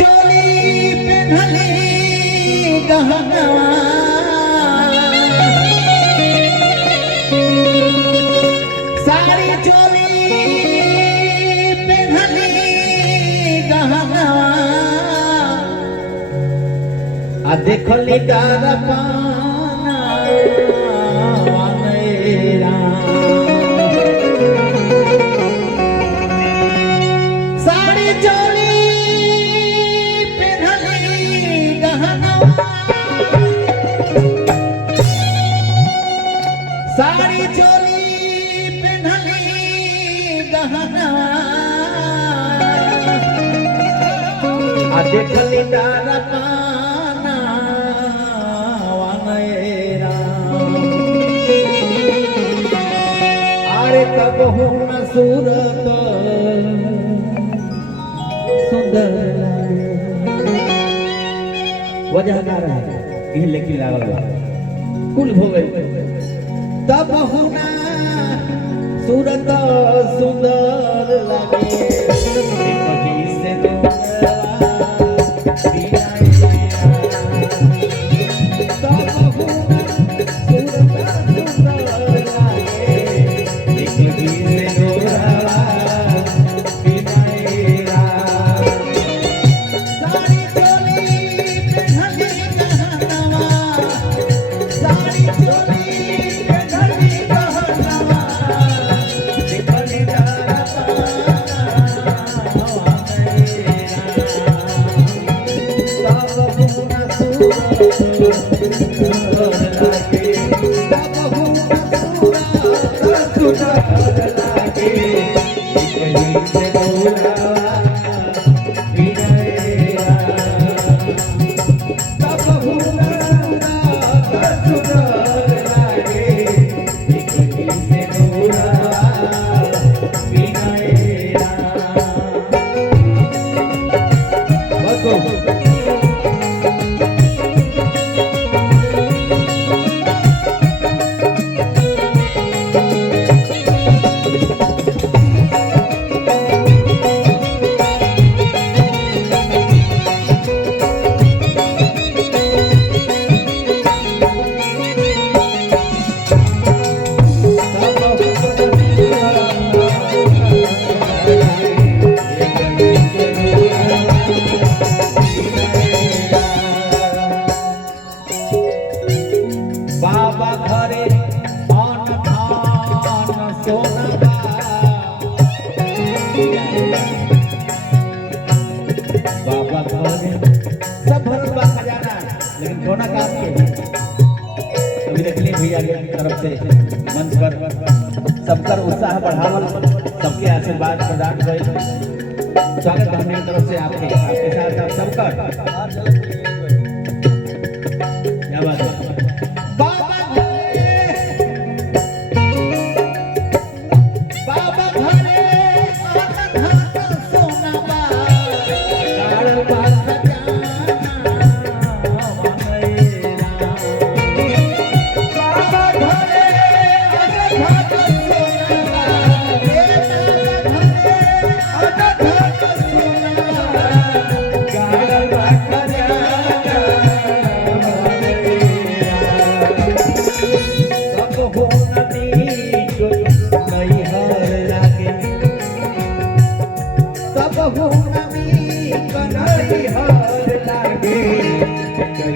चोली पेन्हली गहनवा साड़ी चोली पेन्हली गहनवा आ देखली डार पाना वानेरा साड़ी चोली पेन्हली गहनवा साड़ी चोली पेन्हली गहनवा आ देखली डार पाना वानेरा अरे तब हूँ न सूरत सुंदर वजह का रहा है ये लेकिन लागल बा कुल भोगे तब हुना सूरत सुंदर लागे कभी से बाबा घरे अन धान सोना बाबा घरे सब भरल बा खजाना लेकिन कोना काम के अभी देखली भैया के तरफ से मंच पर सबकर उत्साह बढ़ावल सबके आशीर्वाद प्रदान करे स्वागत हमने तरफ से आपके साथ आप सबका क्या बात है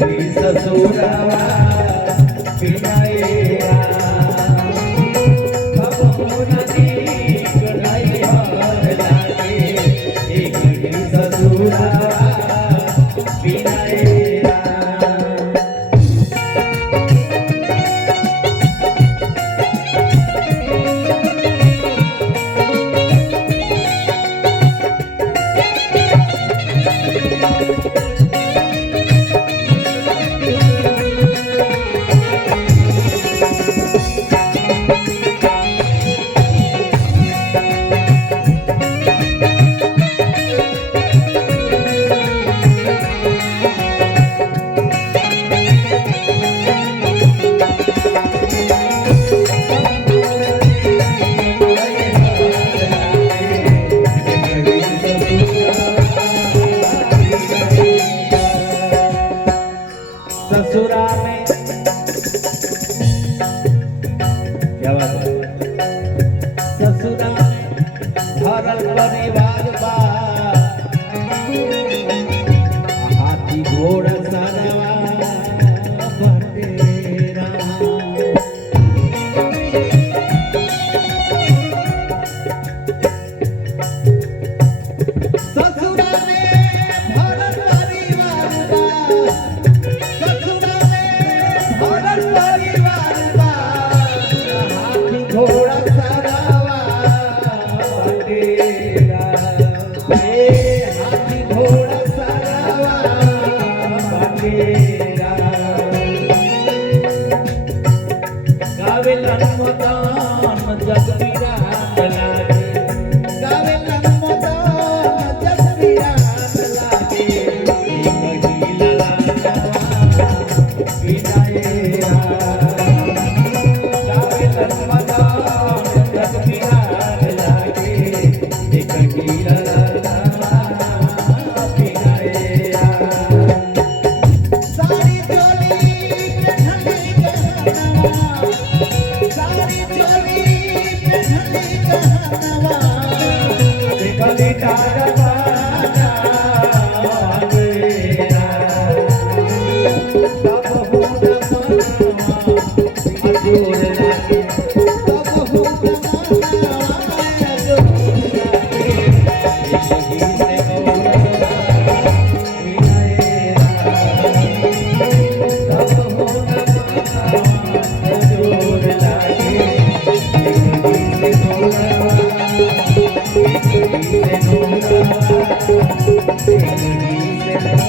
ससुरावा पिनाएरा बाबू नदी कढ़ाई हर लागे एक ससुरावा पिनाएरा घोड़ा सारावा बटेरा ससुरा में भरत परिवार बा ससुरा में भरत परिवार बा हाथी घोड़ा सारावा बटेरा हाथी घोड़ा सारावा बटेरा गावेलन मदान जग विराट लागे गावेलन मदान जग विराट लागे एक ही ललाटवा विदाएरा गावेलन मदान जग विराट लागे एक ही ललाटवा विदाएरा सारी चोली पे ढली गहनवा सारी चोली पे ढली गहनवा देखली तारा बाजा मेरा तब हो न मनवा अजोर लागे तब हो न मनवा अजोर लागे यही से गौरवा विनाएरा तब हो न मनवा अजोर लागे यही से गौरवा यही से गौरवा यही से